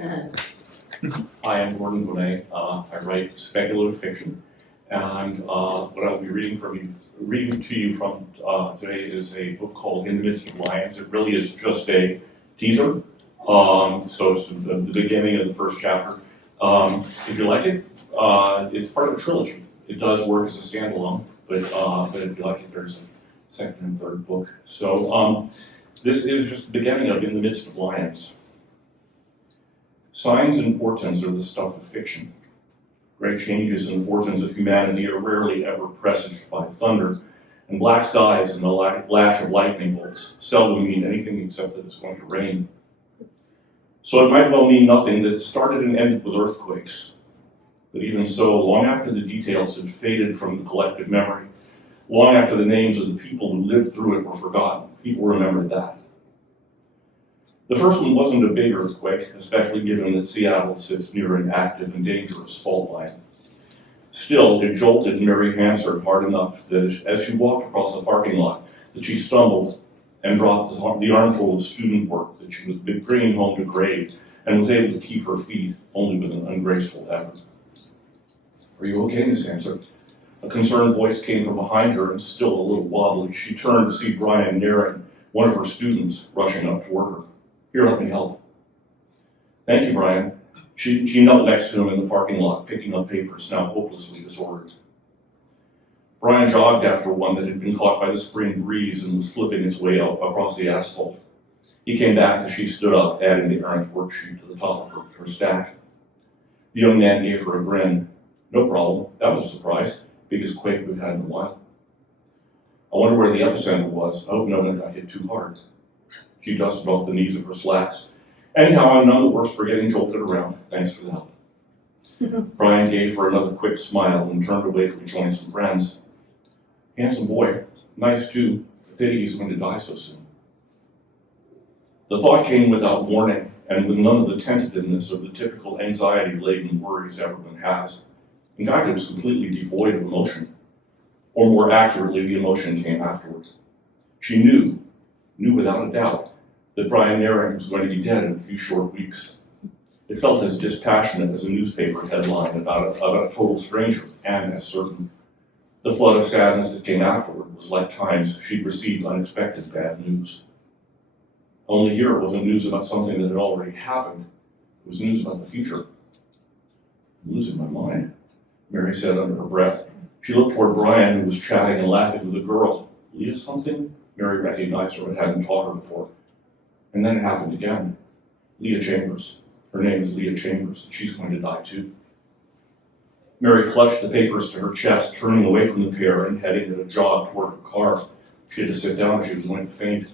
Hi, I'm Gordon Bonnet. I write speculative fiction, and what I'll be reading to you from today is a book called In the Midst of Lions. It really is just a teaser, so it's the beginning of the first chapter. If you like it, it's part of a trilogy. It does work as a standalone, but if you like it, there's a second and third book. So this is just the beginning of In the Midst of Lions. Signs and portents are the stuff of fiction. Great changes and fortunes of humanity are rarely ever presaged by thunder, and black skies and the lash of lightning bolts seldom mean anything except that it's going to rain. So it might well mean nothing that it started and ended with earthquakes. But even so, long after the details had faded from the collective memory, long after the names of the people who lived through it were forgotten, people remembered that. The first one wasn't a big earthquake, especially given that Seattle sits near an active and dangerous fault line. Still, it jolted Mary Hansard hard enough that as she walked across the parking lot, that she stumbled and dropped the armful of student work that she was bringing home to grade, and was able to keep her feet only with an ungraceful effort. "Are you okay, Miss Hansard?" A concerned voice came from behind her, and still a little wobbly, she turned to see Brian Naring, one of her students, rushing up toward her. "Here, let me help." "Thank you, Brian." She knelt next to him in the parking lot, picking up papers, now hopelessly disordered. Brian jogged after one that had been caught by the spring breeze and was flipping its way out across the asphalt. He came back as she stood up, adding the errant worksheet to the top of her stack. The young man gave her a grin. "No problem. That was a surprise. Biggest quake we've had in a while." "I wonder where the epicenter was. I hope no one got hit too hard." She dusted off the knees of her slacks. "Anyhow, I'm none the worse for getting jolted around. Thanks for the help." Brian gave her another quick smile and turned away to rejoin some friends. "Handsome boy. Nice, too. Pity he's going to die so soon." The thought came without warning, and with none of the tentativeness of the typical anxiety-laden worries everyone has. In fact, it was completely devoid of emotion. Or more accurately, the emotion came afterward. She knew without a doubt, that Brian Naring was going to be dead in a few short weeks. It felt as dispassionate as a newspaper headline about a total stranger, and as certain. The flood of sadness that came afterward was like times she'd received unexpected bad news. Only here it wasn't news about something that had already happened. It was news about the future. "I'm losing my mind," Mary said under her breath. She looked toward Brian, who was chatting and laughing with a girl. "Leah something?" Mary recognized her but hadn't taught her before. And then it happened again. Leah Chambers. Her name is Leah Chambers, and she's going to die too. Mary clutched the papers to her chest, turning away from the pair and heading at a jog toward her car. She had to sit down, she was going to faint.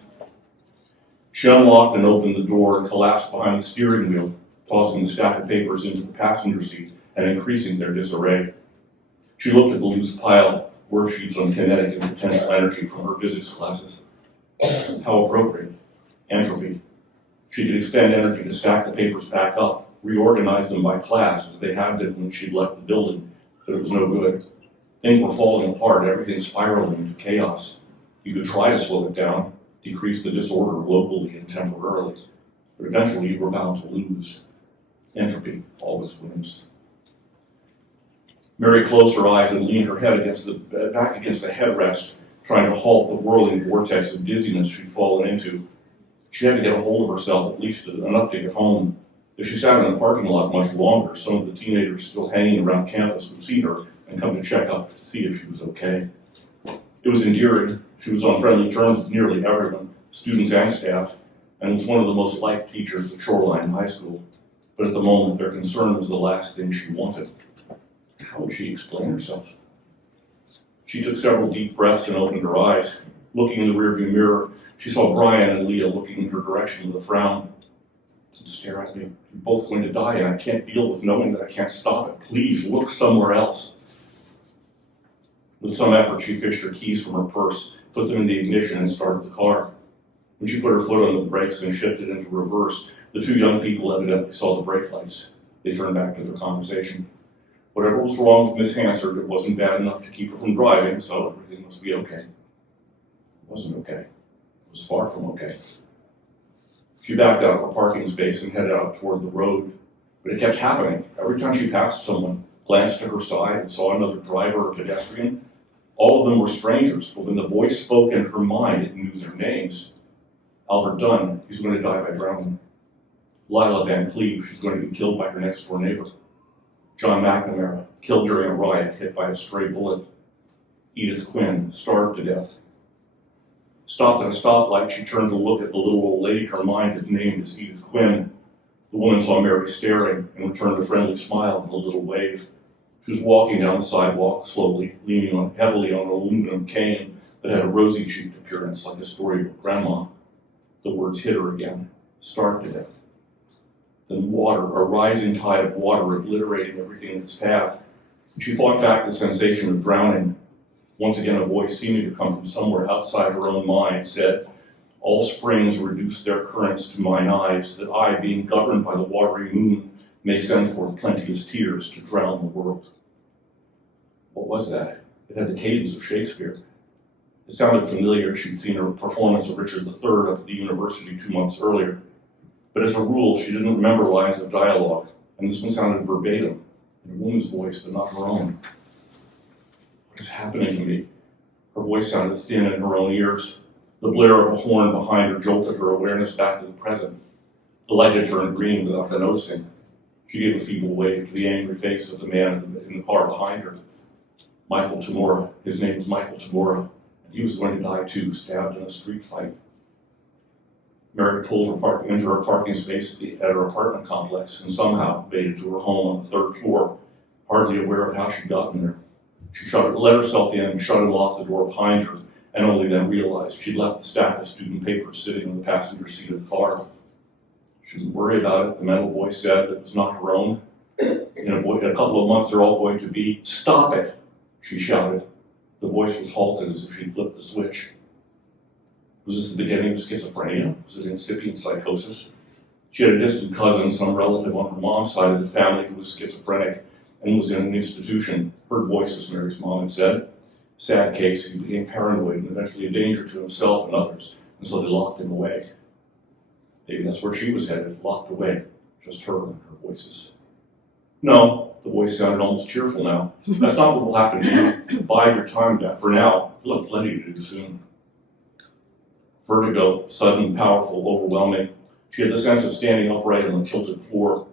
She unlocked and opened the door and collapsed behind the steering wheel, tossing the stack of papers into the passenger seat and increasing their disarray. She looked at the loose pile, worksheets on kinetic and potential energy from her physics classes. How appropriate. Entropy. She could expend energy to stack the papers back up, reorganize them by class as they had been when she'd left the building, but it was no good. Things were falling apart, everything spiraling into chaos. You could try to slow it down, decrease the disorder locally and temporarily, but eventually you were bound to lose. Entropy always wins. Mary closed her eyes and leaned her head back against the headrest, trying to halt the whirling vortex of dizziness she'd fallen into. She had to get a hold of herself, at least enough to get home. If she sat in the parking lot much longer, some of the teenagers still hanging around campus would see her and come to check up to see if she was okay. It was endearing. She was on friendly terms with nearly everyone, students and staff, and was one of the most liked teachers at Shoreline High School. But at the moment, their concern was the last thing she wanted. How would she explain herself? She took several deep breaths and opened her eyes. Looking in the rearview mirror, she saw Brian and Leah looking in her direction with a frown. "Don't stare at me. You're both going to die, and I can't deal with knowing that I can't stop it. Please, look somewhere else." With some effort, she fished her keys from her purse, put them in the ignition, and started the car. When she put her foot on the brakes and shifted into reverse, the two young people evidently saw the brake lights. They turned back to their conversation. Whatever was wrong with Miss Hansard, it wasn't bad enough to keep her from driving, so everything must be okay. It wasn't okay. It was far from okay. She backed out of her parking space and headed out toward the road, but it kept happening. Every time she passed someone, glanced to her side and saw another driver or pedestrian, all of them were strangers, but when the voice spoke in her mind, it knew their names. Albert Dunn, he's going to die by drowning. Lila Van Cleve, she's going to be killed by her next-door neighbor. John McNamara, killed during a riot, hit by a stray bullet. Edith Quinn, starved to death. Stopped at a stoplight, she turned to look at the little old lady her mind had named as Edith Quinn. The woman saw Mary staring and returned a friendly smile and a little wave. She was walking down the sidewalk slowly, leaning heavily on an aluminum cane that had a rosy-cheeked appearance like a storybook grandma. The words hit her again, starved to death. Then water, a rising tide of water obliterating everything in its path. She fought back the sensation of drowning. Once again, a voice seeming to come from somewhere outside her own mind said, "All springs reduce their currents to mine eyes, that I, being governed by the watery moon, may send forth plenteous tears to drown the world." What was that? It had the cadence of Shakespeare. It sounded familiar. She'd seen her performance of Richard III up at the university 2 months earlier. But as a rule, she didn't remember lines of dialogue, and this one sounded verbatim, in a woman's voice, but not her own. What is happening to me? Her voice sounded thin in her own ears. The blare of a horn behind her jolted her awareness back to the present. The light had turned green without her noticing. She gave a feeble wave to the angry face of the man in the car behind her. Michael Tamura. His name was Michael Tamura, and he was going to die too, stabbed in a street fight. Mary pulled into her parking space at her apartment complex and somehow made it to her home on the 3rd floor, hardly aware of how she'd gotten there. She let herself in, shut and locked the door behind her, and only then realized she'd left the stack of student papers sitting in the passenger seat of the car. She didn't worry about it, the mental voice said. It was not her own. In a couple of months, they're all going to be. "Stop it," she shouted. The voice was halted as if she'd flipped the switch. Was this the beginning of schizophrenia? Was it incipient psychosis? She had a distant cousin, some relative on her mom's side of the family, who was schizophrenic and was in an institution. Heard voices, Mary's mom had said. Sad case, he became paranoid and eventually a danger to himself and others, and so they locked him away. Maybe that's where she was headed, locked away, just her and her voices. No, the voice sounded almost cheerful now. That's not what will happen to you. Bide your time for now. You'll have plenty to do soon. Vertigo, sudden, powerful, overwhelming. She had the sense of standing upright on the tilted floor.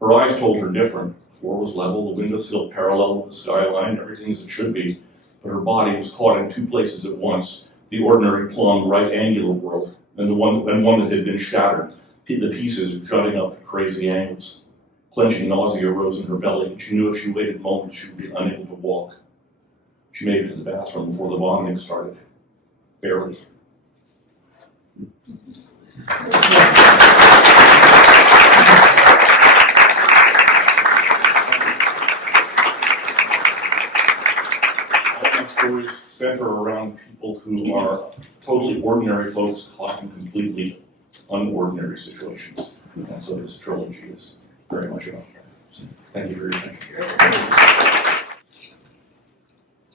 Her eyes told her different. The floor was level, the windowsill parallel with the skyline, everything as it should be. But her body was caught in two places at once, the ordinary plumb right angular world, and one that had been shattered, the pieces jutting up at crazy angles. Clenching nausea rose in her belly, and she knew if she waited a moment she would be unable to walk. She made it to the bathroom before the vomiting started. Barely. All my stories center around people who are totally ordinary folks caught in completely unordinary situations. And so this trilogy is very much about this. So thank you for your attention.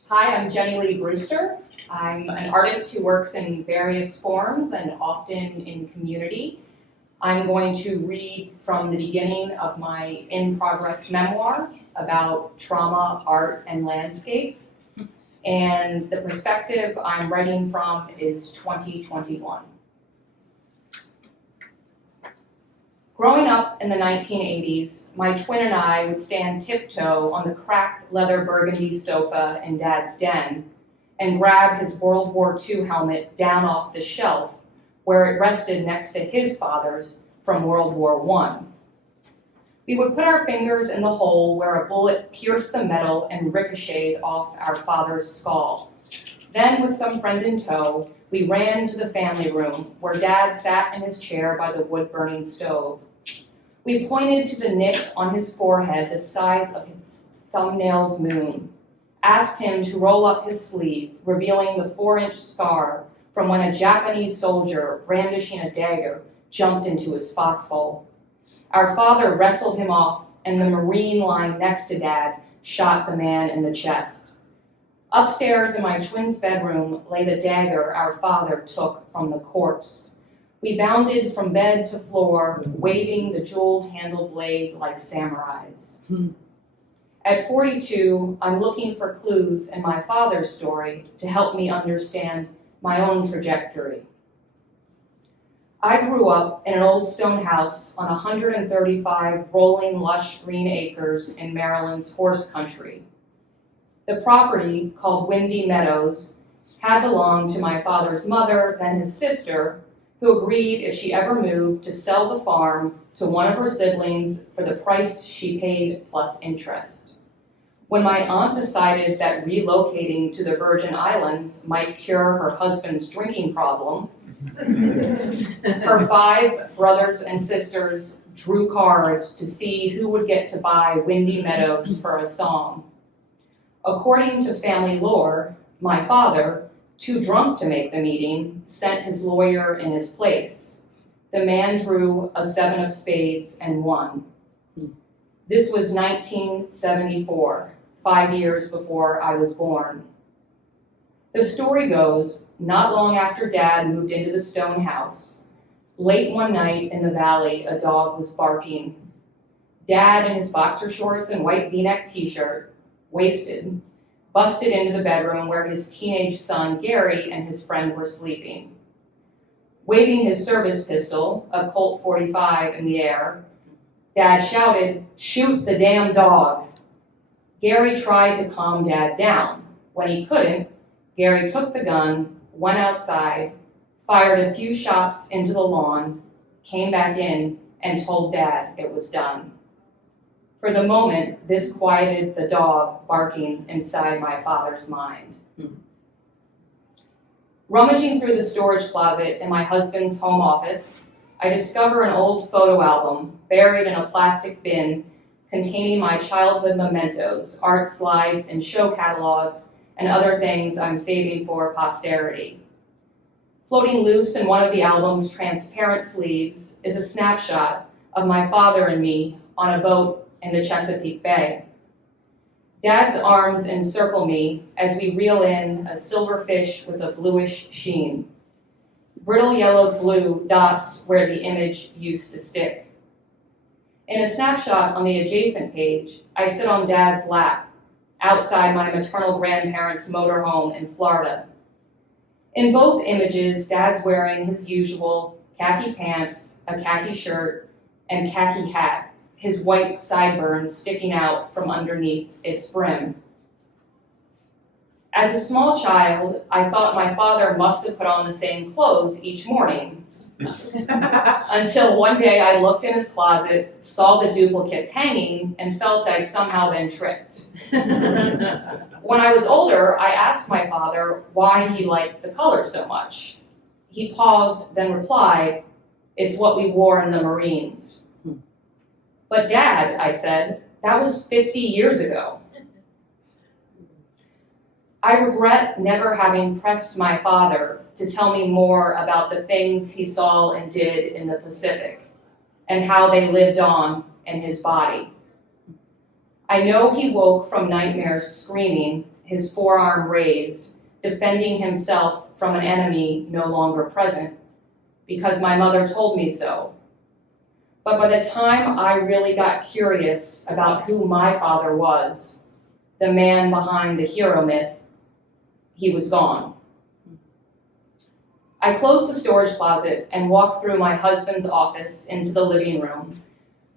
Hi, I'm Jennilie Brewster. I'm an artist who works in various forms and often in community. I'm going to read from the beginning of my in-progress memoir about trauma, art, and landscape. And the perspective I'm writing from is 2021. Growing up in the 1980s, my twin and I would stand tiptoe on the cracked leather burgundy sofa in Dad's den and grab his World War II helmet down off the shelf where it rested next to his father's from World War I. We would put our fingers in the hole where a bullet pierced the metal and ricocheted off our father's skull. Then, with some friend in tow, we ran to the family room where Dad sat in his chair by the wood-burning stove. We pointed to the nick on his forehead the size of his thumbnail's moon, asked him to roll up his sleeve, revealing the 4-inch scar from when a Japanese soldier, brandishing a dagger, jumped into his foxhole. Our father wrestled him off, and the Marine lying next to Dad shot the man in the chest. Upstairs in my twin's bedroom lay the dagger our father took from the corpse. We bounded from bed to floor, waving the jeweled handle blade like samurais. At 42, I'm looking for clues in my father's story to help me understand my own trajectory. I grew up in an old stone house on 135 rolling lush green acres in Maryland's horse country. The property, called Windy Meadows, had belonged to my father's mother, then his sister, who agreed if she ever moved to sell the farm to one of her siblings for the price she paid plus interest. When my aunt decided that relocating to the Virgin Islands might cure her husband's drinking problem, her 5 brothers and sisters drew cards to see who would get to buy Windy Meadows for a song. According to family lore, my father, too drunk to make the meeting, sent his lawyer in his place. The man drew a 7 of spades and won. This was 1974, 5 years before I was born. The story goes, not long after Dad moved into the stone house, late one night in the valley, a dog was barking. Dad, in his boxer shorts and white V-neck t-shirt, wasted, busted into the bedroom where his teenage son, Gary, and his friend were sleeping. Waving his service pistol, a Colt 45, in the air, Dad shouted, "Shoot the damn dog." Gary tried to calm Dad down. When he couldn't, Gary took the gun, went outside, fired a few shots into the lawn, came back in, and told Dad it was done. For the moment, this quieted the dog barking inside my father's mind. Rummaging through the storage closet in my husband's home office, I discover an old photo album buried in a plastic bin containing my childhood mementos, art slides and show catalogs, and other things I'm saving for posterity. Floating loose in one of the album's transparent sleeves is a snapshot of my father and me on a boat in the Chesapeake Bay. Dad's arms encircle me as we reel in a silver fish with a bluish sheen. Brittle yellow blue dots where the image used to stick. In a snapshot on the adjacent page, I sit on Dad's lap outside my maternal grandparents' motorhome in Florida. In both images, Dad's wearing his usual khaki pants, a khaki shirt, and khaki hat, his white sideburns sticking out from underneath its brim. As a small child, I thought my father must have put on the same clothes each morning, until one day I looked in his closet, saw the duplicates hanging, and felt I'd somehow been tricked. When I was older, I asked my father why he liked the color so much. He paused, then replied, "It's what we wore in the Marines." "But Dad," I said, "that was 50 years ago." I regret never having pressed my father to tell me more about the things he saw and did in the Pacific and how they lived on in his body. I know he woke from nightmares screaming, his forearm raised, defending himself from an enemy no longer present, because my mother told me so. But by the time I really got curious about who my father was, the man behind the hero myth, he was gone. I closed the storage closet and walked through my husband's office into the living room,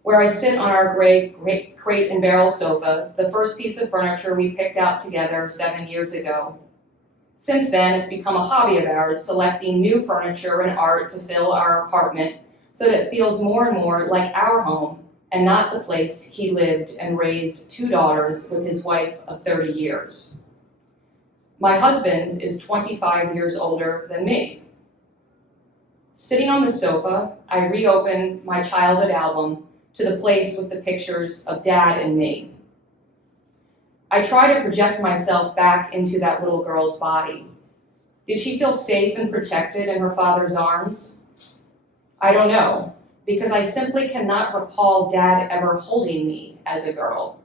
where I sit on our gray crate and barrel sofa, the first piece of furniture we picked out together 7 years ago. Since then, it's become a hobby of ours, selecting new furniture and art to fill our apartment so that it feels more and more like our home and not the place he lived and raised 2 daughters with his wife of 30 years. My husband is 25 years older than me. Sitting on the sofa, I reopen my childhood album to the place with the pictures of Dad and me. I try to project myself back into that little girl's body. Did she feel safe and protected in her father's arms? I don't know, because I simply cannot recall Dad ever holding me as a girl.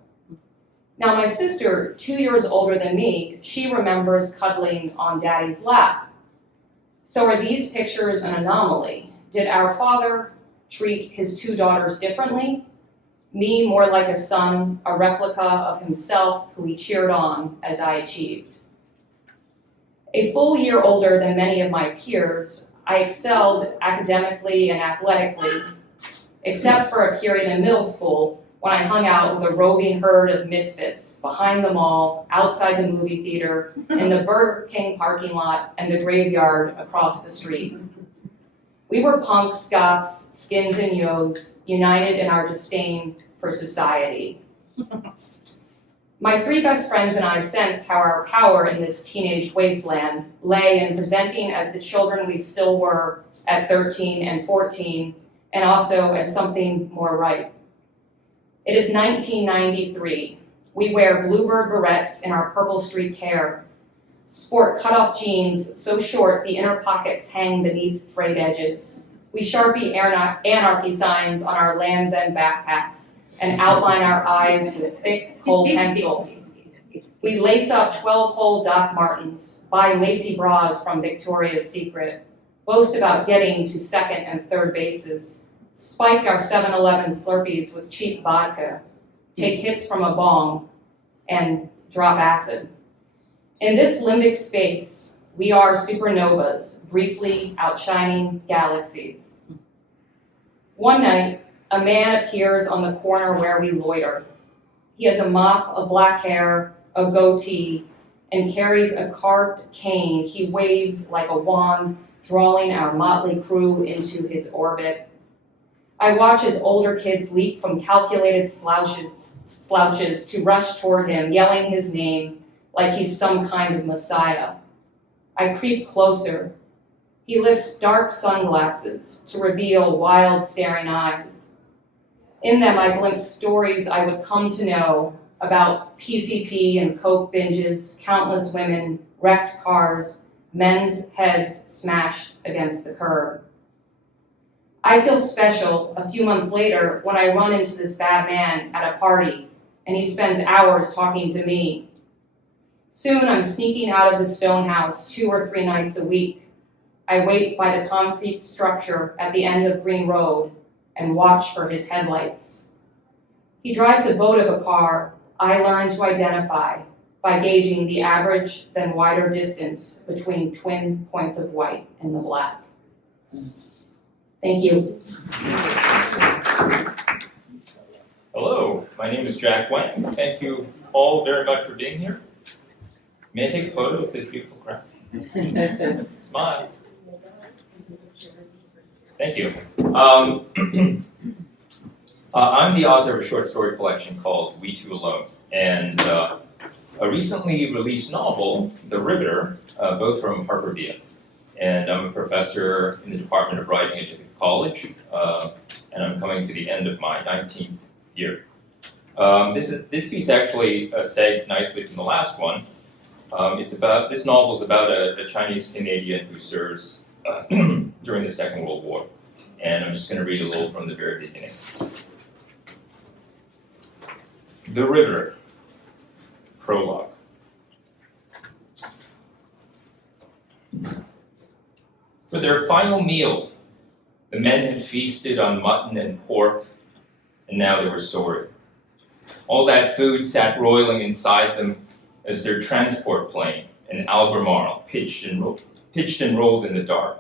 Now, my sister, 2 years older than me, she remembers cuddling on Daddy's lap. So are these pictures an anomaly? Did our father treat his two daughters differently? Me more like a son, a replica of himself who he cheered on as I achieved. A full year older than many of my peers, I excelled academically and athletically, except for a period in middle school when I hung out with a roving herd of misfits behind the mall, outside the movie theater, in the Burger King parking lot, and the graveyard across the street. We were punks, Scots, skins, and yos, united in our disdain for society. My three best friends and I sensed how our power in this teenage wasteland lay in presenting as the children we still were at 13 and 14, and also as something more right. It is 1993. We wear bluebird barrettes in our purple streaked hair, sport cut-off jeans so short the inner pockets hang beneath frayed edges. We Sharpie anarchy signs on our Land's End backpacks and outline our eyes with thick, cold pencil. We lace up 12-hole Doc Martens, buy lacy bras from Victoria's Secret, boast about getting to second and third bases, spike our 7-Eleven Slurpees with cheap vodka, take hits from a bong, and drop acid. In this limbic space, we are supernovas, briefly outshining galaxies. One night, a man appears on the corner where we loiter. He has a mop of black hair, a goatee, and carries a carved cane he waves like a wand, drawing our motley crew into his orbit. I watch as older kids leap from calculated slouches to rush toward him, yelling his name like he's some kind of messiah. I creep closer. He lifts dark sunglasses to reveal wild, staring eyes. In them, I glimpse stories I would come to know about PCP and coke binges, countless women, wrecked cars, men's heads smashed against the curb. I feel special a few months later when I run into this bad man at a party, and he spends hours talking to me. Soon I'm sneaking out of the stone house 2 or 3 nights a week. I wait by the concrete structure at the end of Green Road and watch for his headlights. He drives a boat of a car I learn to identify by gauging the average, then wider distance between twin points of white in the black. Thank you. Hello, my name is Jack Wang. Thank you all very much for being here. May I take a photo of this beautiful crowd? Smile. Thank you. I'm the author of a short story collection called We Two Alone, and a recently released novel, The Riveter, both from Harper Via. And I'm a professor in the Department of Writing at Ithaca College, and I'm coming to the end of my 19th year. This piece actually segs nicely from the last one. This novel is about a Chinese Canadian who serves during the Second World War. And I'm just going to read a little from the very beginning. The Riveter, prologue. For their final meal, the men had feasted on mutton and pork, and now they were sorry. All that food sat roiling inside them as their transport plane, an Albemarle, pitched and rolled in the dark.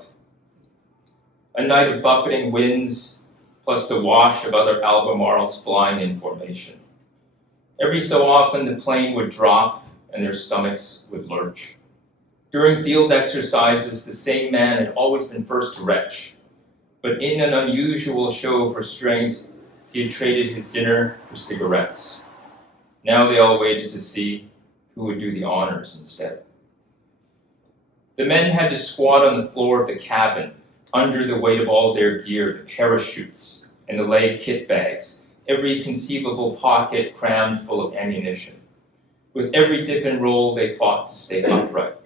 A night of buffeting winds, plus the wash of other Albemarles flying in formation. Every so often the plane would drop and their stomachs would lurch. During field exercises, the same man had always been first to retch, but in an unusual show of restraint, he had traded his dinner for cigarettes. Now they all waited to see who would do the honors instead. The men had to squat on the floor of the cabin, under the weight of all their gear, the parachutes and the leg kit bags, every conceivable pocket crammed full of ammunition. With every dip and roll, they fought to stay upright.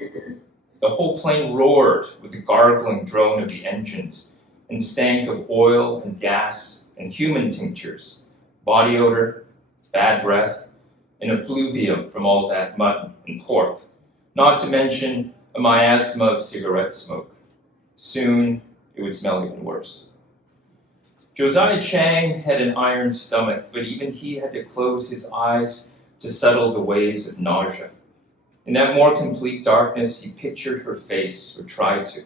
The whole plane roared with the gargling drone of the engines and stank of oil and gas and human tinctures, body odor, bad breath, and effluvium from all that mutton and pork, not to mention a miasma of cigarette smoke. Soon, it would smell even worse. Josiah Chang had an iron stomach, but even he had to close his eyes to settle the waves of nausea. In that more complete darkness, he pictured her face, or tried to,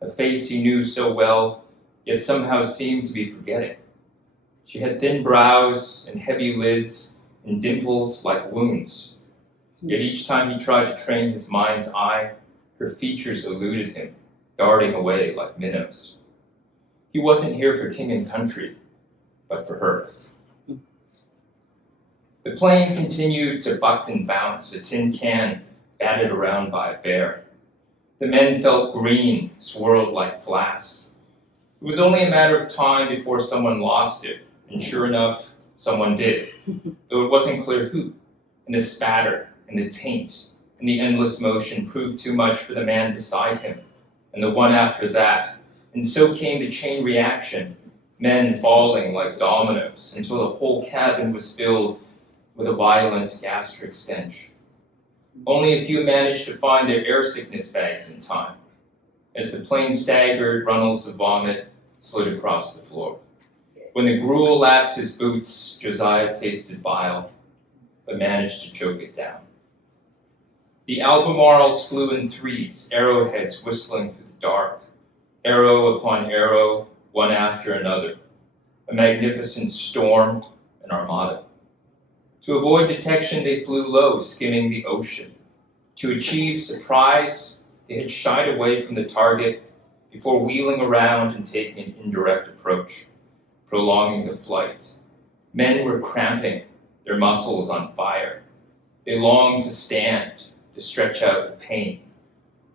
a face he knew so well, yet somehow seemed to be forgetting. She had thin brows and heavy lids and dimples like wounds. Yet each time he tried to train his mind's eye, her features eluded him, darting away like minnows. He wasn't here for king and country, but for her. The plane continued to buck and bounce, a tin can batted around by a bear. The men felt green, swirled like flasks. It was only a matter of time before someone lost it, and sure enough, someone did, though it wasn't clear who. And the spatter, and the taint, and the endless motion proved too much for the man beside him, and the one after that, and so came the chain reaction, men falling like dominoes, until the whole cabin was filled with a violent gastric stench. Only a few managed to find their air sickness bags in time. As the plane staggered, runnels of vomit slid across the floor. When the gruel lapped his boots, Josiah tasted bile, but managed to choke it down. The Albemarles flew in threes, arrowheads whistling through the dark, arrow upon arrow, one after another, a magnificent storm, an armada. To avoid detection, they flew low, skimming the ocean. To achieve surprise, they had shied away from the target before wheeling around and taking an indirect approach, prolonging the flight. Men were cramping, their muscles on fire. They longed to stand, to stretch out the pain,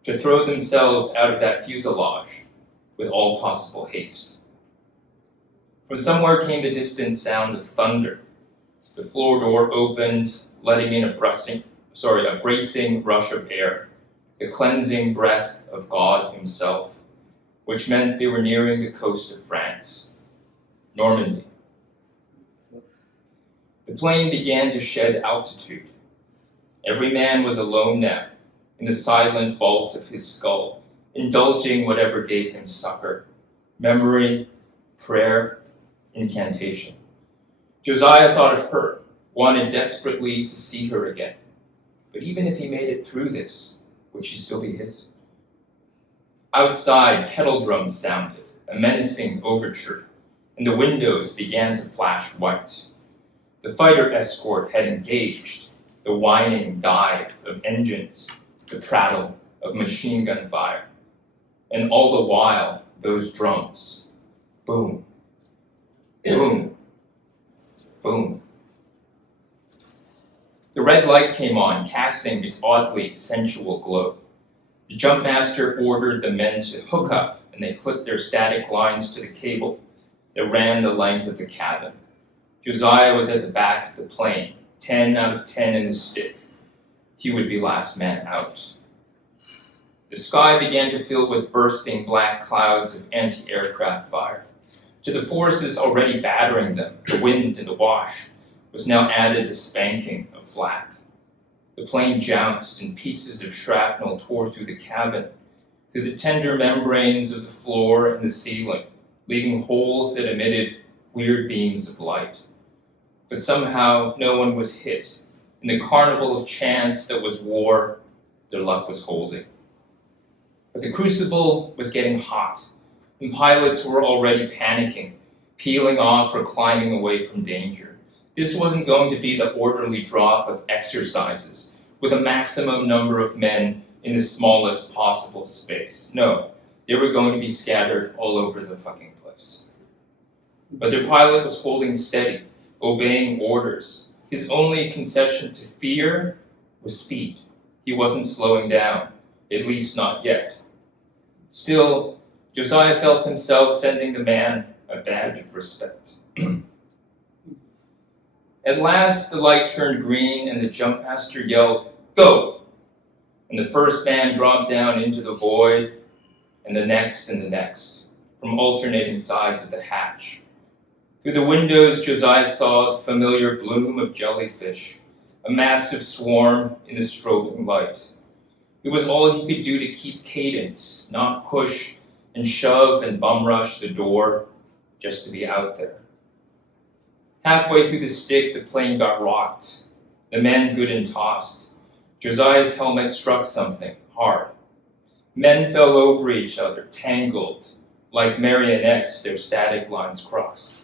to throw themselves out of that fuselage with all possible haste. From somewhere came the distant sound of thunder. The floor door opened, letting in a bracing rush of air, the cleansing breath of God himself, which meant they were nearing the coast of France, Normandy. The plane began to shed altitude. Every man was alone now, in the silent vault of his skull, indulging whatever gave him succor, memory, prayer, incantation. Josiah thought of her, wanted desperately to see her again. But even if he made it through this, would she still be his? Outside, kettle drums sounded, a menacing overture, and the windows began to flash white. The fighter escort had engaged, the whining dive of engines, the prattle of machine gun fire. And all the while, those drums. Boom, boom, boom. The red light came on, casting its oddly sensual glow. The jumpmaster ordered the men to hook up, and they clipped their static lines to the cable that ran the length of the cabin. Josiah was at the back of the plane, 10 out of 10 in the stick. He would be last man out. The sky began to fill with bursting black clouds of anti-aircraft fire. To the forces already battering them, the wind and the wash, was now added the spanking of flak. The plane jounced, and pieces of shrapnel tore through the cabin, through the tender membranes of the floor and the ceiling, leaving holes that emitted weird beams of light. But somehow no one was hit. In the carnival of chance that was war, their luck was holding. But the crucible was getting hot, and pilots were already panicking, peeling off or climbing away from danger. This wasn't going to be the orderly drop of exercises with a maximum number of men in the smallest possible space. No, they were going to be scattered all over the fucking place. But their pilot was holding steady, obeying orders. His only concession to fear was speed. He wasn't slowing down, at least not yet. Still, Josiah felt himself sending the man a badge of respect. At last, the light turned green, and the jumpmaster yelled, "Go!" And the first man dropped down into the void, and the next, from alternating sides of the hatch. Through the windows, Josiah saw the familiar bloom of jellyfish, a massive swarm in the strobing light. It was all he could do to keep cadence, not push and shove and bum rush the door just to be out there. Halfway through the stick, the plane got rocked. The men good and tossed. Josiah's helmet struck something hard. Men fell over each other, tangled. Like marionettes, their static lines crossed.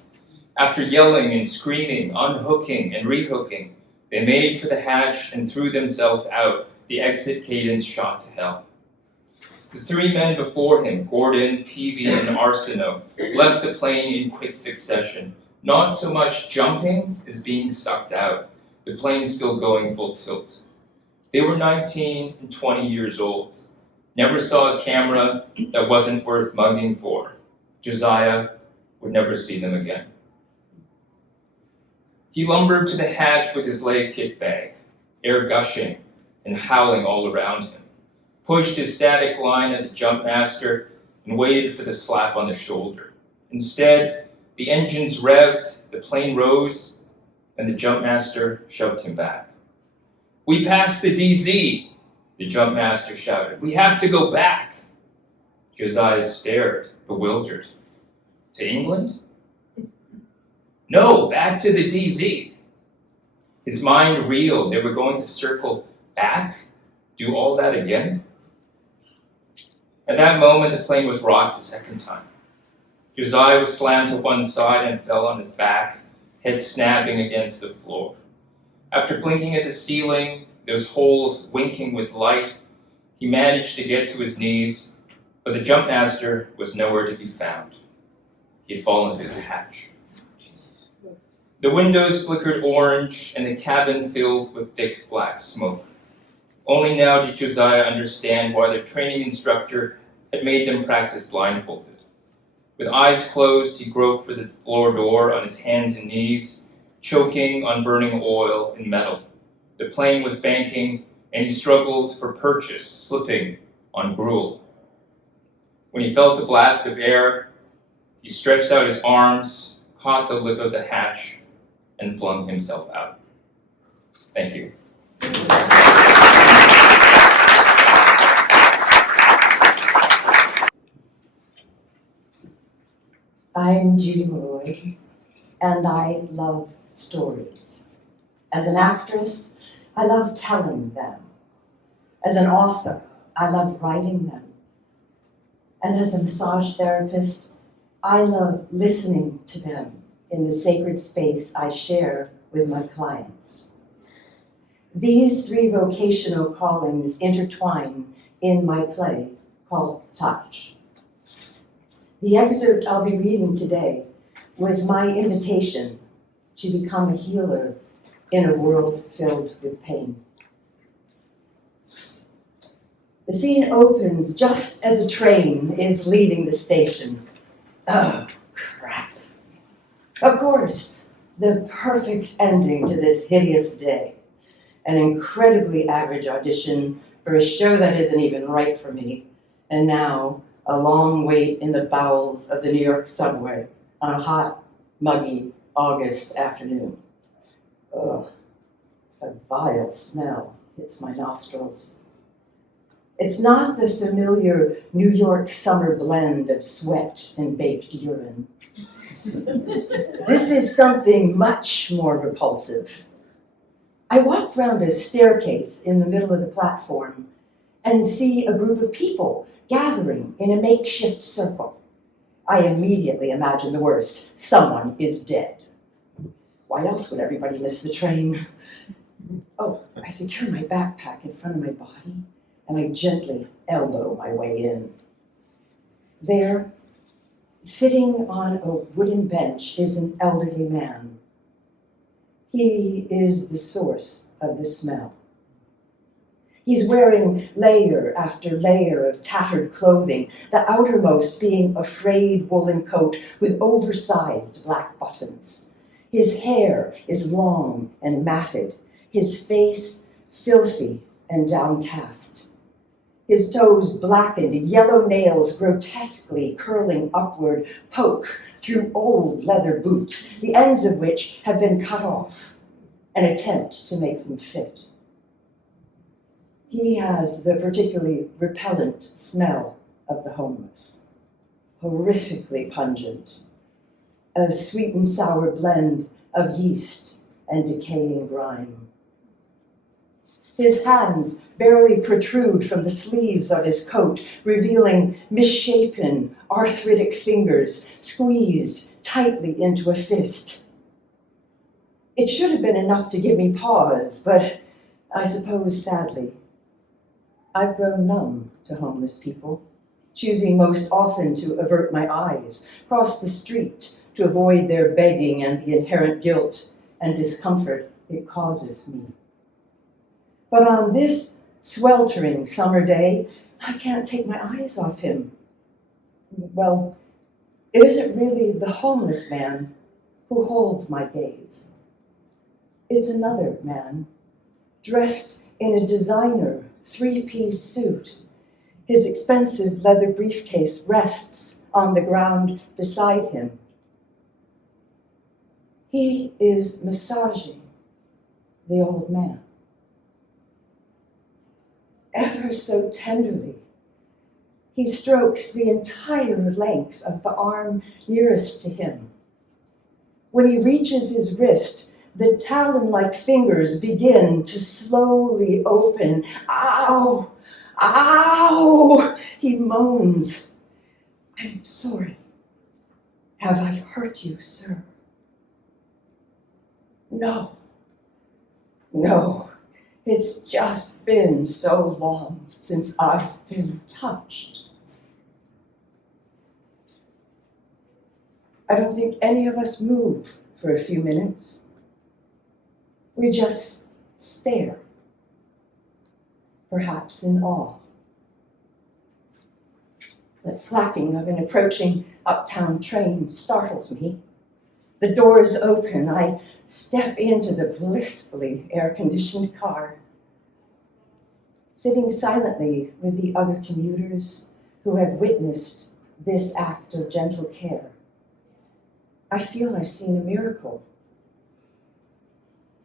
After yelling and screaming, unhooking and rehooking, they made for the hatch and threw themselves out, the exit cadence shot to hell. The three men before him, Gordon, Peavy, and Arsenault, left the plane in quick succession, not so much jumping as being sucked out, the plane still going full tilt. They were 19 and 20 years old. Never saw a camera that wasn't worth mugging for. Josiah would never see them again. He lumbered to the hatch with his leg kit bag, air gushing and howling all around him, pushed his static line at the jump master and waited for the slap on the shoulder. Instead, the engines revved, the plane rose, and the jump master shoved him back. "We passed the DZ," the jump master shouted. "We have to go back." Josiah stared, bewildered. "To England?" "No, back to the DZ." His mind reeled. They were going to circle back? Do all that again? At that moment, the plane was rocked a second time. Josiah was slammed to one side and fell on his back, head snapping against the floor. After blinking at the ceiling, those holes winking with light, he managed to get to his knees, but the jump master was nowhere to be found. He had fallen through the hatch. The windows flickered orange and the cabin filled with thick black smoke. Only now did Josiah understand why their training instructor had made them practice blindfolded. With eyes closed, he groped for the floor door on his hands and knees, choking on burning oil and metal. The plane was banking, and he struggled for purchase, slipping on gruel. When he felt a blast of air, he stretched out his arms, caught the lip of the hatch, and flung himself out. Thank you. I'm Judy Malloy, and I love stories. As an actress, I love telling them. As an author, I love writing them. And as a massage therapist, I love listening to them in the sacred space I share with my clients. These three vocational callings intertwine in my play called Touch. The excerpt I'll be reading today was my invitation to become a healer in a world filled with pain. The scene opens just as a train is leaving the station. Oh, crap. Of course, the perfect ending to this hideous day. An incredibly average audition for a show that isn't even right for me. And now, a long wait in the bowels of the New York subway on a hot, muggy August afternoon. Ugh, a vile smell hits my nostrils. It's not the familiar New York summer blend of sweat and baked urine. This is something much more repulsive. I walk round a staircase in the middle of the platform and see a group of people gathering in a makeshift circle. I immediately imagine the worst. Someone is dead. Why else would everybody miss the train? Oh, I secure my backpack in front of my body and I gently elbow my way in. There, sitting on a wooden bench, is an elderly man. He is the source of the smell. He's wearing layer after layer of tattered clothing, the outermost being a frayed woolen coat with oversized black buttons. His hair is long and matted, his face filthy and downcast. His toes blackened, yellow nails grotesquely curling upward, poke through old leather boots, the ends of which have been cut off, an attempt to make them fit. He has the particularly repellent smell of the homeless. horrifically pungent, a sweet and sour blend of yeast and decaying grime. His hands barely protrude from the sleeves of his coat, revealing misshapen, arthritic fingers squeezed tightly into a fist. It should have been enough to give me pause, but I suppose, sadly, I've grown numb to homeless people, choosing most often to avert my eyes, cross the street to avoid their begging and the inherent guilt and discomfort it causes me. But on this sweltering summer day, I can't take my eyes off him. Well, it isn't really the homeless man who holds my gaze. It's another man, dressed in a designer three-piece suit. His expensive leather briefcase rests on the ground beside him. He is massaging the old man. Ever so tenderly, he strokes the entire length of the arm nearest to him. When he reaches his wrist, the talon-like fingers begin to slowly open. Ow! Ow! He moans. I'm sorry. Have I hurt you, sir? No. No. It's just been so long since I've been touched. I don't think any of us move for a few minutes. We just stare, perhaps in awe. The clacking of an approaching uptown train startles me. The doors open. I step into the blissfully air-conditioned car, sitting silently with the other commuters who have witnessed this act of gentle care. I feel I've seen a miracle.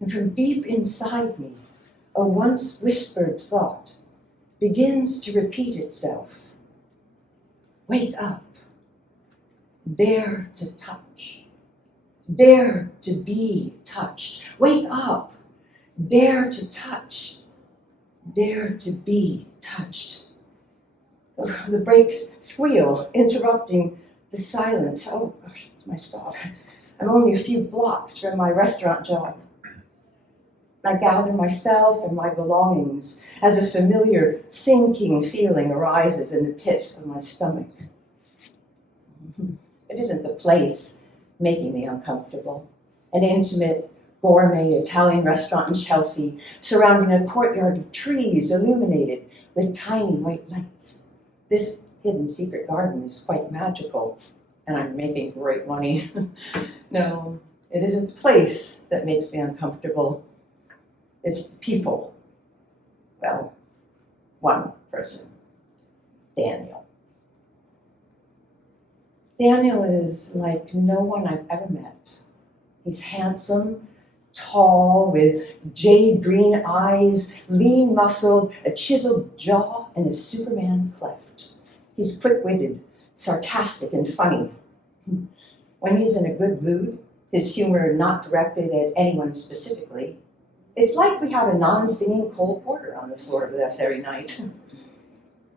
And from deep inside me, a once whispered thought begins to repeat itself. Wake up. Dare to touch. Dare to be touched. Wake up. Dare to touch. Dare to be touched. The brakes squeal, interrupting the silence. Oh gosh, it's my stop. I'm only a few blocks from my restaurant job. I gather myself and my belongings as a familiar sinking feeling arises in the pit of my stomach. It isn't the place making me uncomfortable. An intimate, gourmet Italian restaurant in Chelsea, surrounding a courtyard of trees illuminated with tiny white lights. This hidden secret garden is quite magical, and I'm making great money. No, it isn't the place that makes me uncomfortable. It's the people. Well, one person, Daniel. Daniel is like no one I've ever met. He's handsome, tall, with jade green eyes, lean-muscled, a chiseled jaw, and a Superman cleft. He's quick-witted, sarcastic, and funny. When he's in a good mood, his humor not directed at anyone specifically, it's like we have a non-singing Cole Porter on the floor with us every night.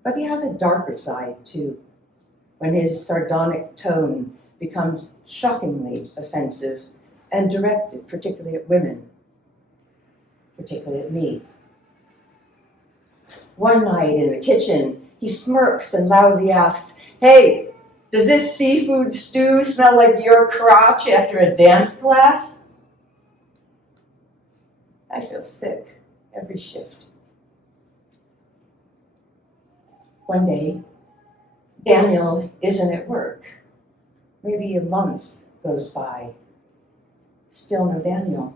But he has a darker side, too, when his sardonic tone becomes shockingly offensive and directed particularly at women, particularly at me. One night in the kitchen, he smirks and loudly asks, "Hey, does this seafood stew smell like your crotch after a dance class?" I feel sick every shift. One day, Daniel isn't at work. Maybe a month goes by. Still no Daniel.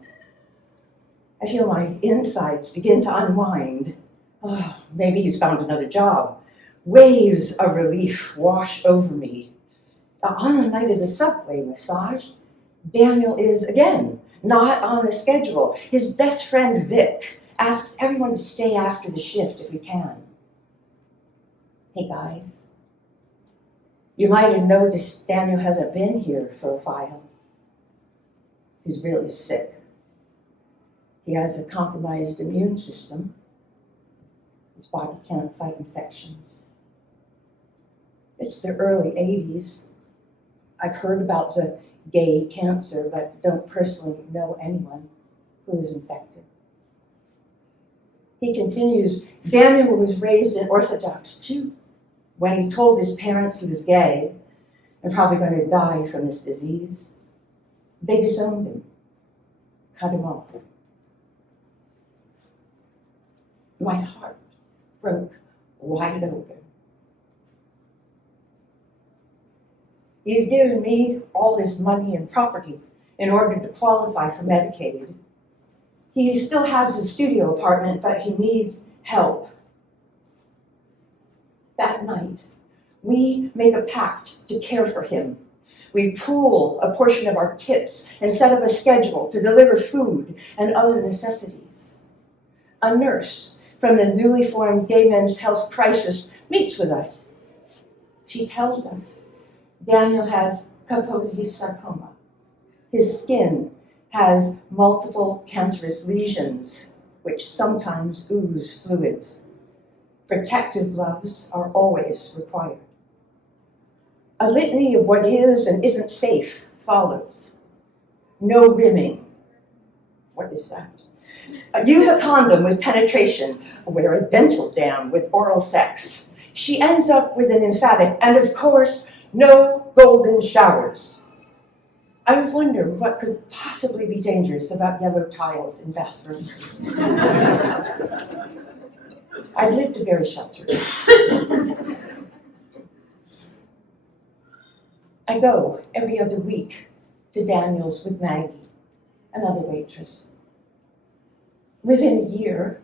I feel my insides begin to unwind. Oh, maybe he's found another job. Waves of relief wash over me. On the night of the subway massage, Daniel is, again, not on the schedule. His best friend, Vic, asks everyone to stay after the shift if we can. Hey, guys. You might have noticed Daniel hasn't been here for a while. He's really sick. He has a compromised immune system. His body can't fight infections. It's the early 80s. I've heard about the gay cancer, but don't personally know anyone who is infected. He continues, Daniel was raised an Orthodox Jew. When he told his parents he was gay and probably going to die from this disease, they disowned him, cut him off. My heart broke wide open. He's given me all this money and property in order to qualify for Medicaid. He still has a studio apartment, but he needs help. That night, we make a pact to care for him. We pool a portion of our tips and set up a schedule to deliver food and other necessities. A nurse from the newly formed Gay Men's Health Crisis meets with us. She tells us Daniel has Kaposi sarcoma. His skin has multiple cancerous lesions, which sometimes ooze fluids. Protective gloves are always required. A litany of what is and isn't safe follows. No rimming. What is that? Use a condom with penetration. Wear a dental dam with oral sex. She ends up with an emphatic, and of course, no golden showers. I wonder what could possibly be dangerous about yellow tiles in bathrooms. I lived a very sheltered. I go every other week to Daniel's with Maggie, another waitress. Within a year,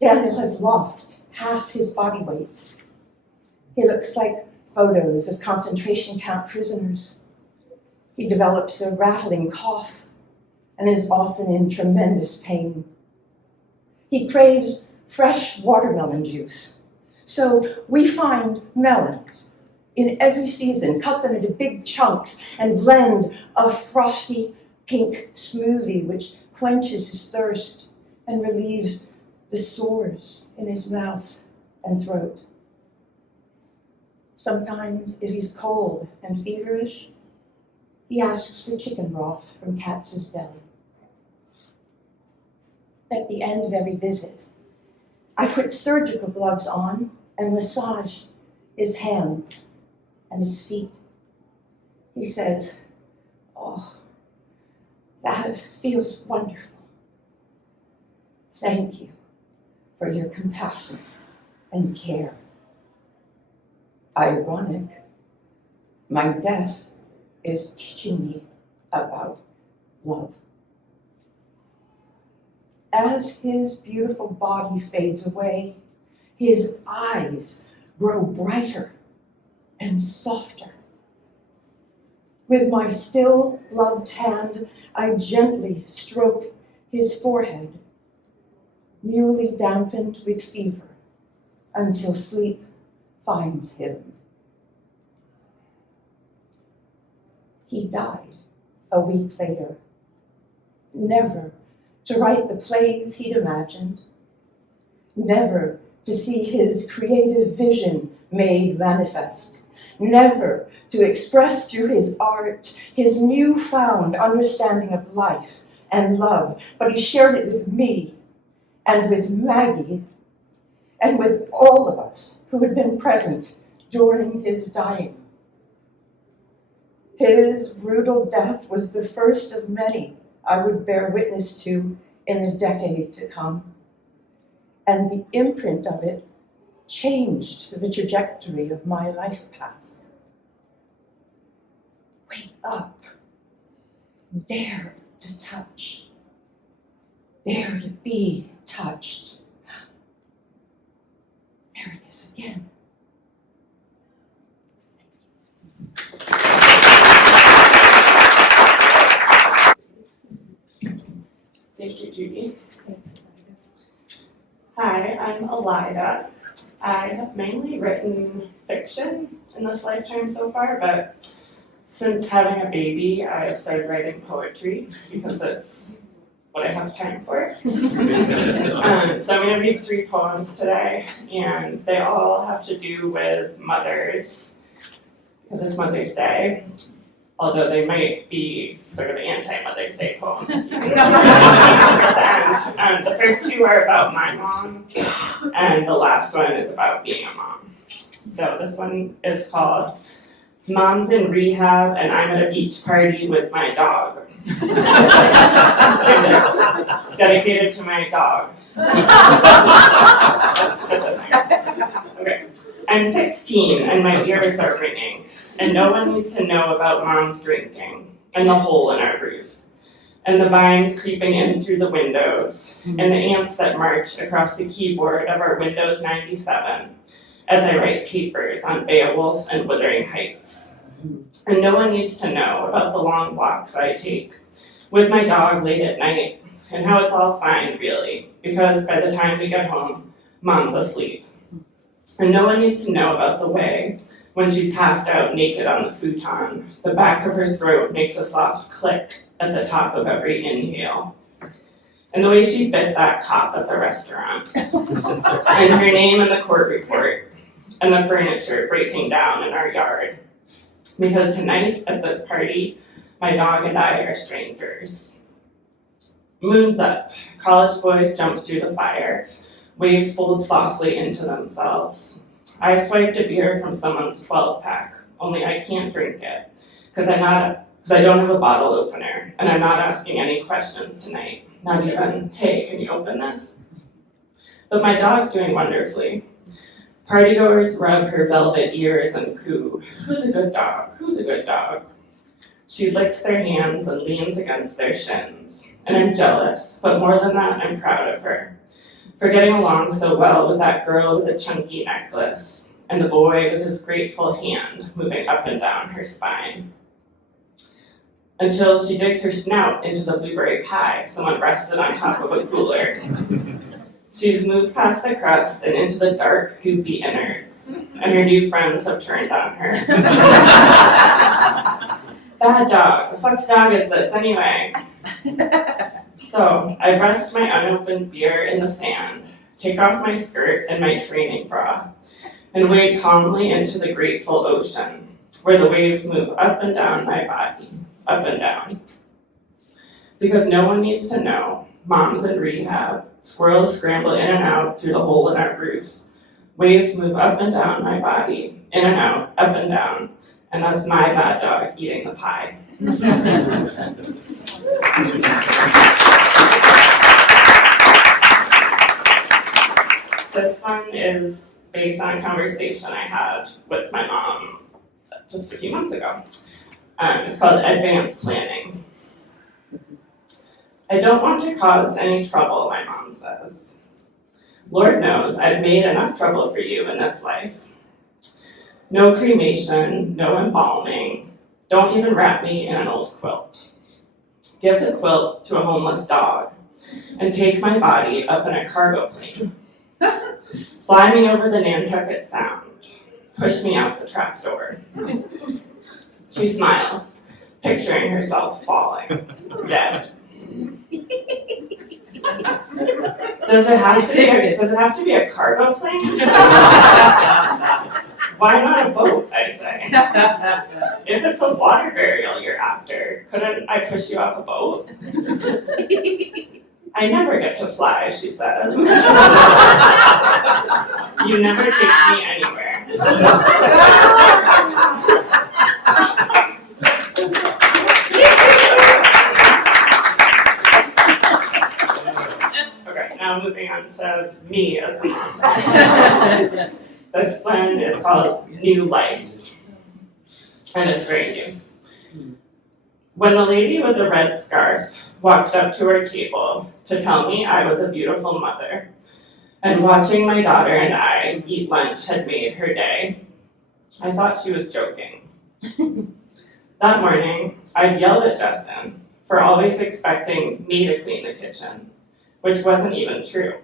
Daniel has lost half his body weight. He looks like photos of concentration camp prisoners. He develops a rattling cough and is often in tremendous pain. He craves fresh watermelon juice. So we find melons in every season, cut them into big chunks, and blend a frosty pink smoothie which quenches his thirst and relieves the sores in his mouth and throat. Sometimes, if he's cold and feverish, he asks for chicken broth from Katz's Deli. At the end of every visit, I put surgical gloves on and massage his hands and his feet. He says, "Oh, that feels wonderful. Thank you for your compassion and care." Ironic, my death is teaching me about love. As his beautiful body fades away, his eyes grow brighter and softer. With my still gloved hand, I gently stroke his forehead, newly dampened with fever, until sleep finds him. He died a week later, never to write the plays he'd imagined, never to see his creative vision made manifest, never to express through his art his newfound understanding of life and love, but he shared it with me and with Maggie and with all of us who had been present during his dying. His brutal death was the first of many I would bear witness to in the decade to come, and the imprint of it changed the trajectory of my life path. Wake up, dare to touch, dare to be touched. There it is again. Thank you, Judy. Hi, I'm Alida. I have mainly written fiction in this lifetime so far, but since having a baby, I have started writing poetry because it's what I have time for. So I'm going to read 3 poems today, and they all have to do with mothers, because it's Mother's Day, although they might be sort of anti-Mother's Day poems. And the first 2 are about my mom, and the last one is about being a mom. So this one is called Mom's in Rehab and I'm at a beach party with my dog. And it's dedicated to my dog. Okay. I'm 16 and my ears are ringing, and no one needs to know about Mom's drinking, and the hole in our roof, and the vines creeping in through the windows, and the ants that march across the keyboard of our Windows 97 as I write papers on Beowulf and Wuthering Heights. And no one needs to know about the long walks I take with my dog late at night, and how it's all fine, really, because by the time we get home, Mom's asleep. And no one needs to know about the way, when she's passed out naked on the futon, the back of her throat makes a soft click at the top of every inhale. And the way she bit that cop at the restaurant, and her name in the court report, and the furniture breaking down in our yard. Because tonight, at this party, my dog and I are strangers. Moon's up, college boys jump through the fire, waves fold softly into themselves. I swiped a beer from someone's 12-pack, only I can't drink it, because I don't have a bottle opener, and I'm not asking any questions tonight. Not even, hey, can you open this? But my dog's doing wonderfully. Partygoers rub her velvet ears and coo, who's a good dog, who's a good dog? She licks their hands and leans against their shins, and I'm jealous, but more than that, I'm proud of her, for getting along so well with that girl with the chunky necklace, and the boy with his grateful hand moving up and down her spine. Until she digs her snout into the blueberry pie someone rested on top of a cooler. She's moved past the crust and into the dark, goopy innards, and her new friends have turned on her. Bad dog. The fuck's dog is this anyway? So I rest my unopened beer in the sand, take off my skirt and my training bra, and wade calmly into the grateful ocean, where the waves move up and down my body, up and down. Because no one needs to know, Mom's in rehab, squirrels scramble in and out through the hole in our roof. Waves move up and down my body, in and out, up and down, and that's my bad dog eating the pie. This one is based on a conversation I had with my mom just a few months ago. It's called Advanced Planning. I don't want to cause any trouble, my mom says. Lord knows I've made enough trouble for you in this life. No cremation, no embalming. Don't even wrap me in an old quilt. Give the quilt to a homeless dog and take my body up in a cargo plane. Fly me over the Nantucket Sound. Push me out the trapdoor. She smiles, picturing herself falling, dead. Does it have to be a cargo plane? Why not a boat, I say? If it's a water burial you're after, couldn't I push you off a boat? I never get to fly, she says. You never take me anywhere. Okay, now moving on to me as a mom. This one is called New Life, and it's very new. When the lady with the red scarf walked up to our table to tell me I was a beautiful mother, and watching my daughter and I eat lunch had made her day, I thought she was joking. That morning, I'd yelled at Justin for always expecting me to clean the kitchen, which wasn't even true.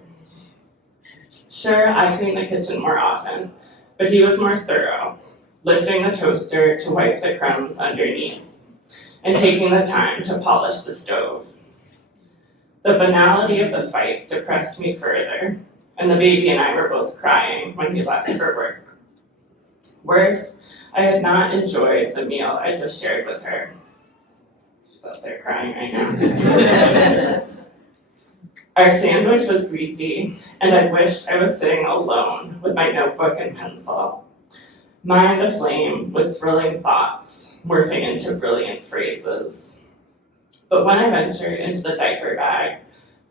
Sure, I cleaned the kitchen more often, but he was more thorough, lifting the toaster to wipe the crumbs underneath, and taking the time to polish the stove. The banality of the fight depressed me further, and the baby and I were both crying when he left for work. Worse, I had not enjoyed the meal I just shared with her. She's up there crying right now. Our sandwich was greasy, and I wished I was sitting alone with my notebook and pencil, mind aflame with thrilling thoughts, morphing into brilliant phrases. But when I ventured into the diaper bag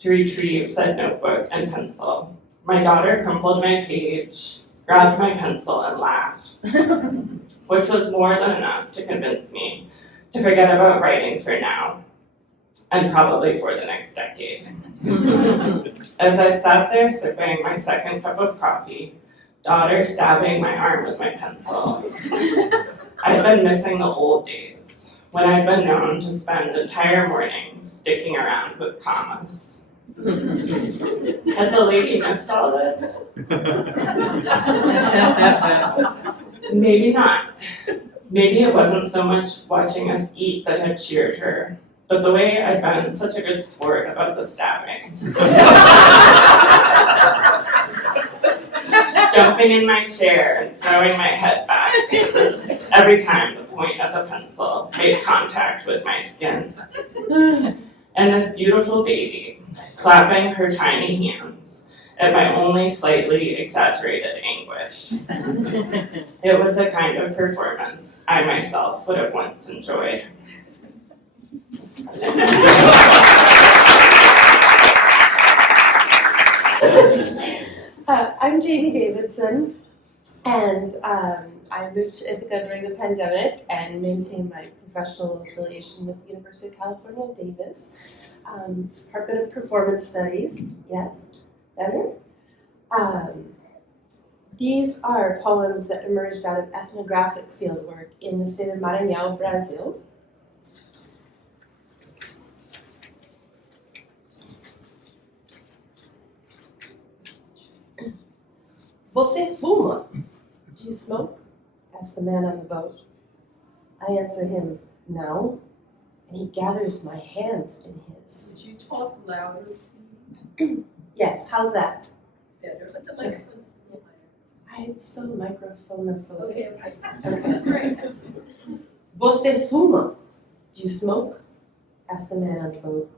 to retrieve said notebook and pencil, my daughter crumpled my page, grabbed my pencil, and laughed, which was more than enough to convince me to forget about writing for now, and probably for the next decade. As I sat there sipping my second cup of coffee, daughter stabbing my arm with my pencil, I'd been missing the old days, when I'd been known to spend entire mornings dicking around with commas. Had the lady missed all this? Maybe not. Maybe it wasn't so much watching us eat that had cheered her, but the way I'd been such a good sport about the stabbing. Jumping in my chair and throwing my head back every time the point of the pencil made contact with my skin. And this beautiful baby, clapping her tiny hands at my only slightly exaggerated anguish. It was the kind of performance I myself would have once enjoyed. I'm Jamie Davidson, and I moved to Ithaca during the pandemic and maintained my professional affiliation with the University of California, Davis. Department of Performance Studies, yes, better. These are poems that emerged out of ethnographic fieldwork in the state of Maranhão, Brazil. Você fuma? Do you smoke? Asked the man on the boat. I answer him, no, and he gathers my hands in his. Could you talk louder? Yes, how's that? Better, but the microphone's I'm so microphonophobic. okay. Okay. Great. Você fuma? Do you smoke? Asked the man on the boat.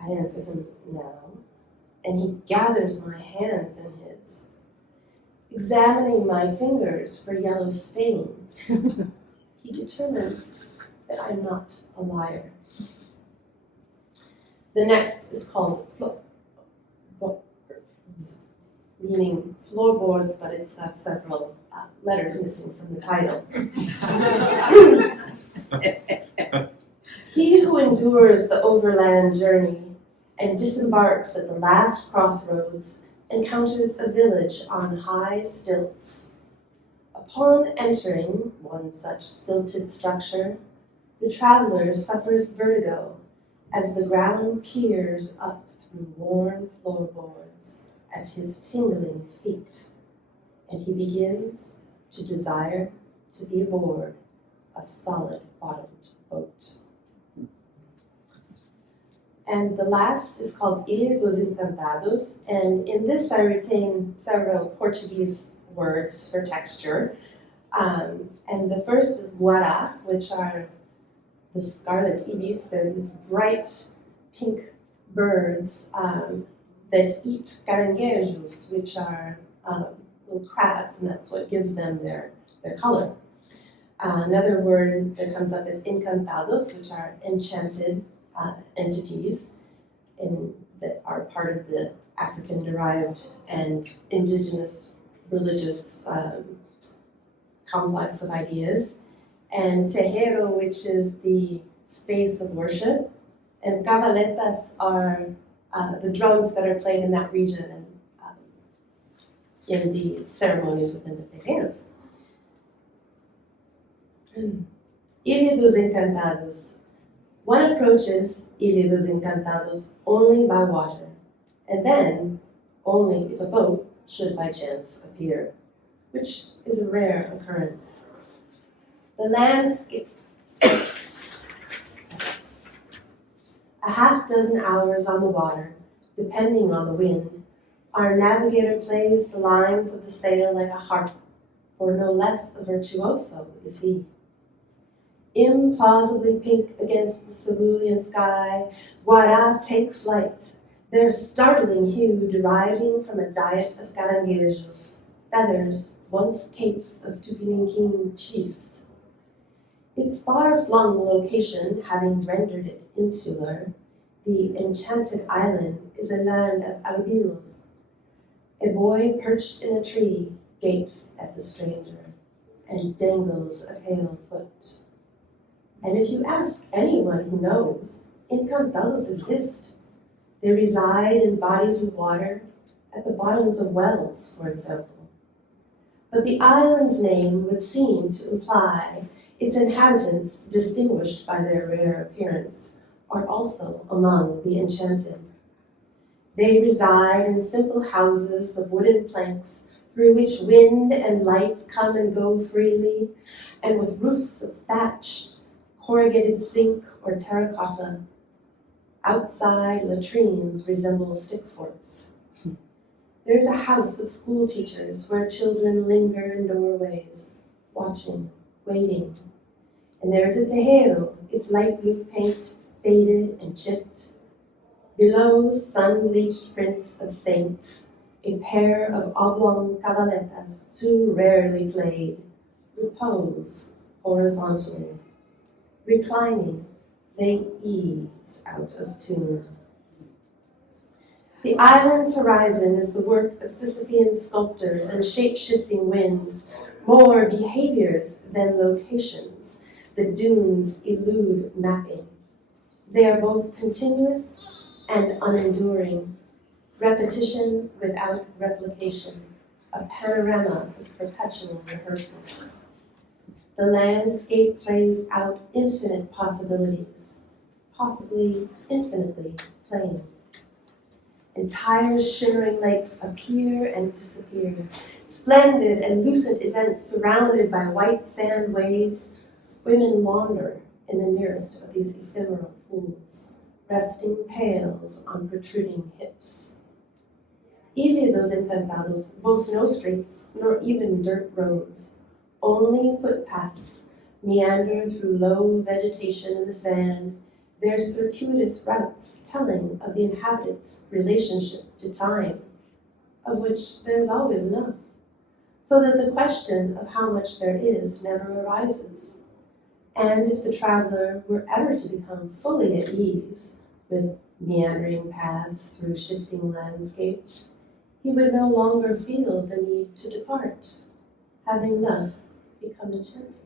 I answer him, no, and he gathers my hands in his, examining my fingers for yellow stains. He determines that I'm not a liar. The next is called meaning floorboards, but it's got several letters missing from the title. He who endures the overland journey and disembarks at the last crossroads encounters a village on high stilts. Upon entering one such stilted structure, the traveler suffers vertigo as the ground peers up through worn floorboards at his tingling feet, and he begins to desire to be aboard a solid-bottomed boat. And the last is called Ilha dos Encantados, and in this I retain several Portuguese words for texture. And the first is guará, which are the scarlet ibis. They're these bright pink birds that eat caranguejos, which are little crabs, and that's what gives them their color. Another word that comes up is encantados, which are enchanted entities that are part of the African-derived and indigenous religious complex of ideas. And terreiro, which is the space of worship. And cavaletas are the drums that are played in that region and in the ceremonies within the terreiros. Ilha dos Encantados. One approaches Ilha dos Encantados only by water, and then only if a boat should by chance appear, which is a rare occurrence. The landscape, a half dozen hours on the water, depending on the wind, our navigator plays the lines of the sail like a harp, for no less a virtuoso is he. Implausibly pink against the cerulean sky, Guara take flight, their startling hue deriving from a diet of caranguejos, feathers, once capes of Tupiniquin chiefs. Its far-flung location having rendered it insular, the enchanted island is a land of albinos. A boy perched in a tree gapes at the stranger and dangles a pale foot. And if you ask anyone who knows, encantados exist. They reside in bodies of water, at the bottoms of wells, for example. But the island's name would seem to imply its inhabitants, distinguished by their rare appearance, are also among the enchanted. They reside in simple houses of wooden planks through which wind and light come and go freely, and with roofs of thatch, corrugated zinc or terracotta. Outside latrines resemble stick forts. There's a house of school teachers where children linger in doorways, watching, waiting. And there's a tejero, its light blue paint faded and chipped. Below, sun-bleached prints of saints, a pair of oblong cavaletas too rarely played, repose horizontally. Reclining, they ease out of tune. The island's horizon is the work of Sisyphean sculptors and shape-shifting winds, more behaviors than locations. The dunes elude mapping. They are both continuous and unenduring, repetition without replication, a panorama of perpetual rehearsals. The landscape plays out infinite possibilities, possibly infinitely plain. Entire shimmering lakes appear and disappear, splendid and lucent events surrounded by white sand waves. Women wander in the nearest of these ephemeral pools, resting pails on protruding hips. Ilha dos Encantados boasts no streets, nor even dirt roads. Only footpaths meander through low vegetation in the sand, their circuitous routes telling of the inhabitants' relationship to time, of which there's always enough, so that the question of how much there is never arises. And if the traveler were ever to become fully at ease with meandering paths through shifting landscapes, he would no longer feel the need to depart, having thus become enchanted.